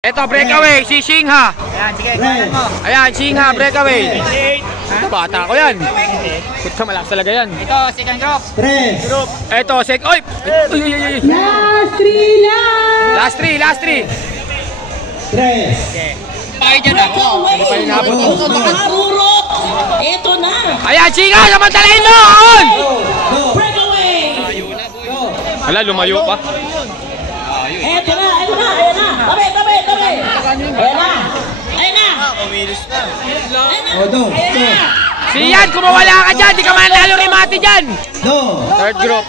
Ito, breakaway, si Shingha. Ayan, sige, kanan mo. Ayan, Shingha, breakaway. Ito, bata ko yan. Puta, malakas talaga yan. Ito, second group. Ito, oy! Last three. Last three. Pakay dyan ako. Ano pa yung nabot? Ito na! Ayan, Shingha, samantalain mo! On! Breakaway! Hala, lumayo pa. Ito na! Tabi! Ayan na! Si Yan, kung mawala ka dyan, di ka manalo rin mati dyan. Third group.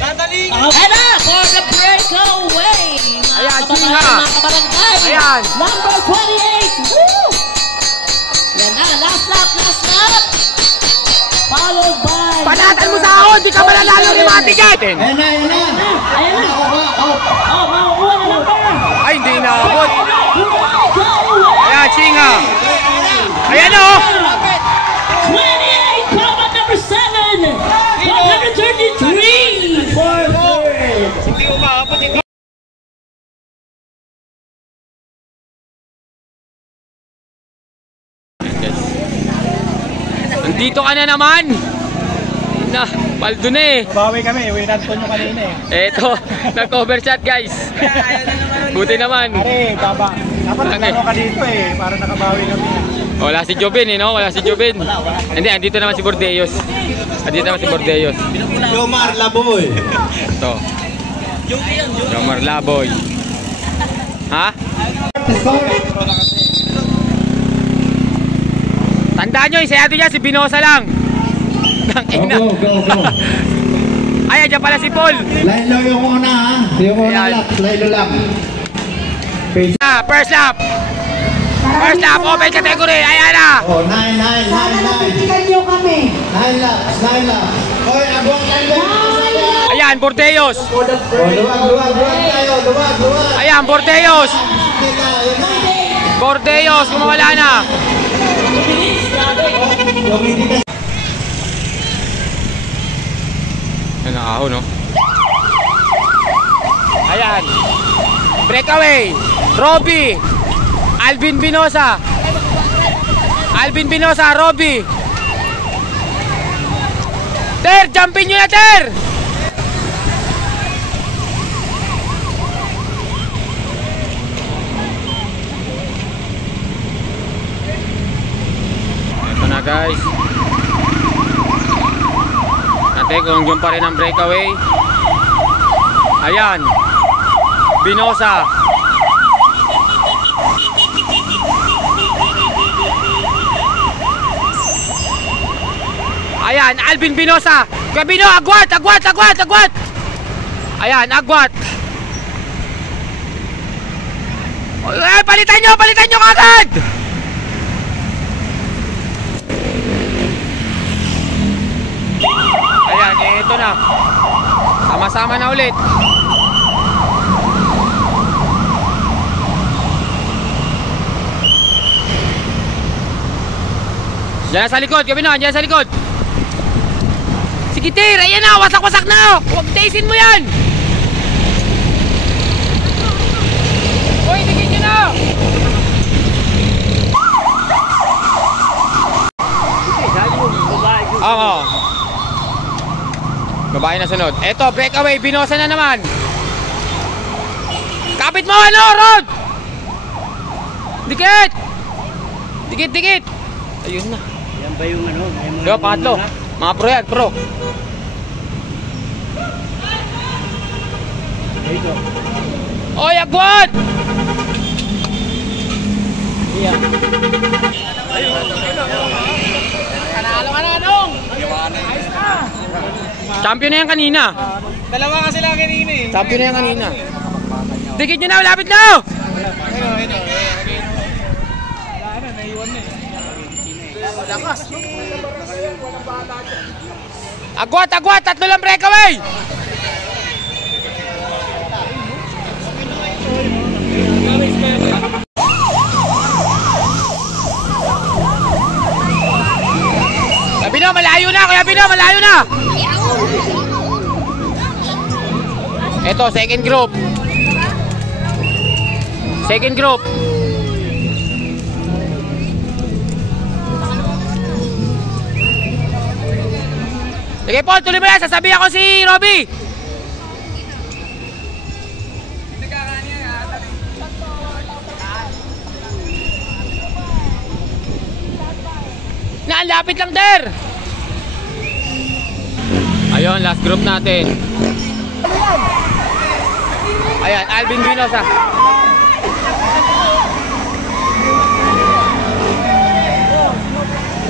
Ayan na! For the breakaway! Ayan, Shingha. Ayan. Number 28! Woo! Yan na! Last lap! Followed by... Panatan mo sa ahon, di ka manalo rin mati dyan. Ayan na! Oh, makukuha na lang pala! Ay, hindi inaabot. Ayan, Shingha. Ayan o. 28! Combat number 7! 133! For third! Hindi umaabot. Nandito ka na naman. Na, paldo na eh. Bawi kami, winanton nyo kanina eh. Eto, nag-overshot guys. Buti naman. Pare, baba. Dapat nagtano ka dito eh, para nakabawi kami. Wala si Jobin eh, no? Wala si Jobin. Hindi, andito naman si Bordeos. Andito naman si Bordeos. Jomar Laboy. Ito. Jomar Laboy. Ha? Tandaan nyo, isa yato dyan, si Binosa lang. Tangina. Go. Ay, dyan pala si Paul. Line low yung una ha. Yung una lap, line low lang. First lap. First lap, open category. Ayan na. Oh, 9. Sana napitigan nyo kami! 9 laps. Hoy, agwang tayo. Ayan, Bordeos. Oh, luwag tayo. Luwag. Ayan, Bordeos. Kita, yun na. Bordeos, kumawala na. Yung hindi ka. Ayan ang ahon, no? Ayan. Breakaway. Robby. Alvin Binosa, Robby. Ter, jumpin nyo na, Ter! Ito na, guys. Ate, kung dyan pa rin ang breakaway. Ayan. Binosa. Ayan, Alvin Binosa. Kuya Bino, agwat. Ayan, agwat. Ay, palitan nyo kagad. Ayan, ito na. Sama-sama na ulit. Diyan sa likod, Kuya Bino, diyan sa likod. Sige, Ter, ayan na, wasak-wasak na. Huwag taisin mo yan. Uy, tigil nyo na. Oo. Babae na sunod. Eto, breakaway, Binosa na naman. Kapit mo, Rod. Dikit. Ayun na. Yan ba yung ano? Yo, pangatlo. Mga pro yan, pro. Oy, agwat! Panalo ka na, Anong! Ayos na! Champion na yan kanina. Dalawa kasi lang kanina eh. Champion na yan kanina. Dikit nyo na, lapit na! Naiwan na eh. Lakas, no? Agwat! Tatlo lang breakaway! Bino, malayo na! Kuya Bino, malayo na! Ito, second group. Second group. Sige Paul, tuloy mo yan. Sasabihan ko si Robby. Lapit lang der. Ayun, last group natin. Ayan, Alvin Vinosa.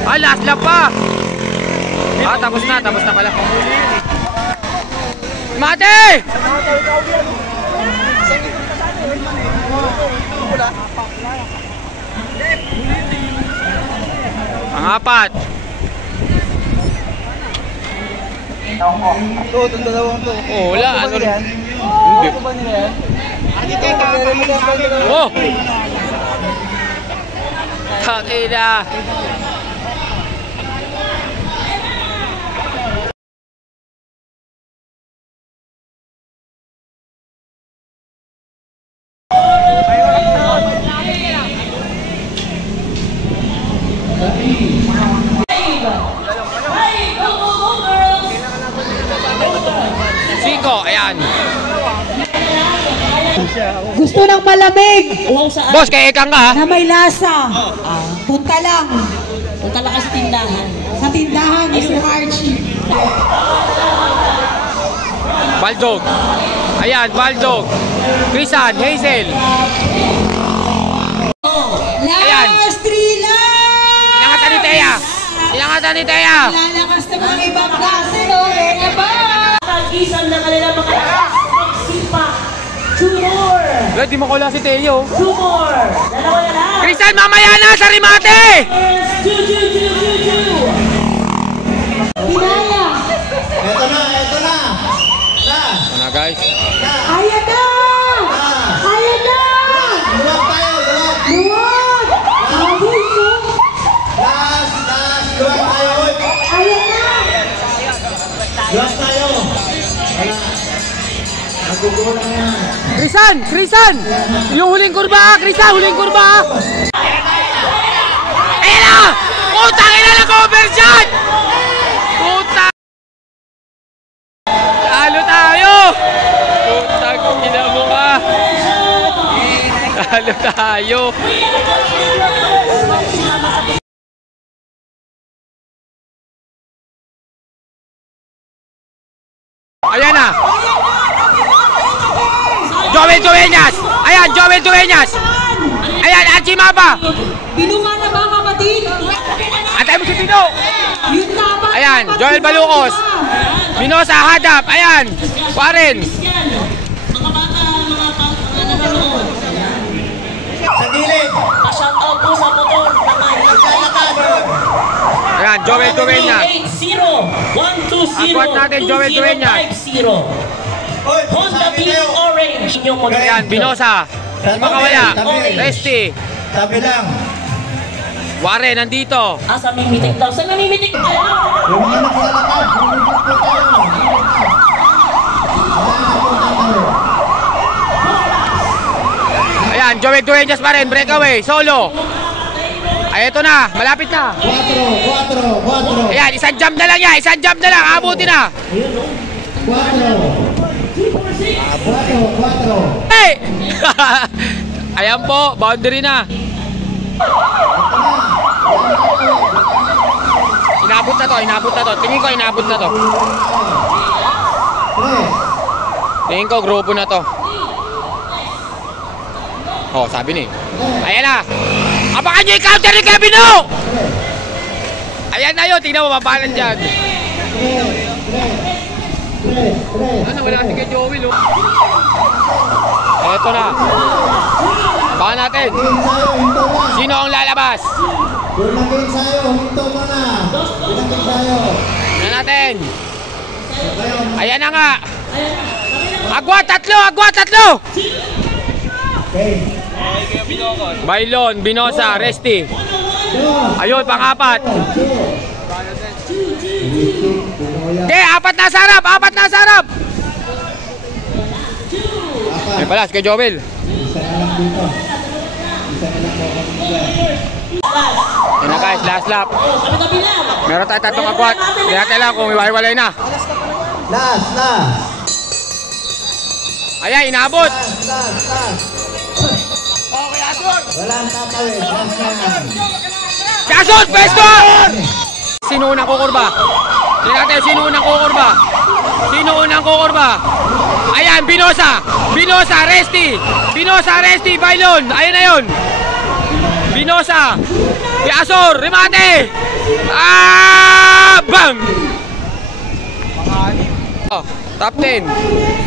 Ah, last lap pa. Ah, tapos na pala. Mate! Pangapat. Ito, itong dalawang to. Oh, wala. Ano rin? Hindi. Ano ba nila yan? Oh! Takina. Ayan. Gusto ng malamig. Boss, kay Ekang ka. Na may lasa. Punta lang. Punta lang ka sa tindahan. Sa tindahan, Mr. Archie. Baldog. Ayan, Baldog. Crisan, Hazel. Ayan. Last 3 lang. Inangatan ni Thea. Inangatan ni Thea. Lalakas na mga ibang klase, no? Kaya ba? Isang na kanila mga magsipa. 2 more. Wala, di makula si Teo. 2 more. Dalawa na lang. Crisan, mamaya na sa remate. 2. Pinaya. Ito na. Ano na guys? Ayan na. Ayan na. Luwag tayo, luwag. Luwag. Habol mo. Last, luwag tayo. Ayan na. Luwag tayo. Wala. Nagugulang yan. Crisan! Yung huling kurba, Crisan, huling kurba. Ayan na! Putang ina na cover dyan! Putang! Talo tayo! Putang ina mo ka! Talo tayo! Ayan na! Joel Dueñas! Ayan, Joel Dueñas! Ayan, Archie Maba! Binunga na ba, kapatid? Antay mo si Tino! Yun tama. Ayan, Joel Balucos! Vinosa, Hadap! Ayan! Warren! Mga bata, mga nanonood. Sa gilid. Pa-shoutout po sa motor na may Ayan, Joel Dueñas! 80-120 Akwat natin, Joel Dueñas. 2050. Oy, Honda sabi Beat tayo. Orange. Inyong motor. Ayan, Vinosa! Di makawala! Resty! Sabi lang. Warren, nandito! Sa mimitik daw. Sa namimitik tayo. Yung mga naglalakad, bumibig po tayo. Ayan, Joel Dueñas pa rin, breakaway, solo! Ay, ito na, malapit na! 4. Ayan, isang jump na lang yan, isang jump na lang, abutin na! 4. Hey! Ayan po, boundary na. Inabot na to. Tingin ko inabot na to. Tingin ko grupo na to. Oh, sabi ni. Ayan na. Apakan nyo yung counter ni Kevin O! Ayan na yun, tingnan mo, mapalan dyan. Ano, wala kasi kay Joey, oh. Eto na. Baka natin. Sino ang lalabas? Pinagin sa'yo, hinto mo na. Pinagin sa'yo. Tingnan natin. Ayan na nga. Agwa, tatlo! Okay. Bailon, Binosa, Resty. Ayun, pang-apat. Okay, apat na sarap! Ay pala, si Joel. dito. Isa na lang po kami. Yun na guys, last lap. Kami-kami lang. Meron tayo tatlong agwat. Hindi natin alam kung iwalay na. Last. Ayan, inaabot. Last. Walang tatawid. Last na. Kasun, pwesto! Sino unang kukurba? Tingnan natin sino unang kukurba. Sino unang kukurba? Ayan, Binosa, Resti, Bailon. Ayan na yun. Binosa, Piasor, remate. Bang! Oh, top 10.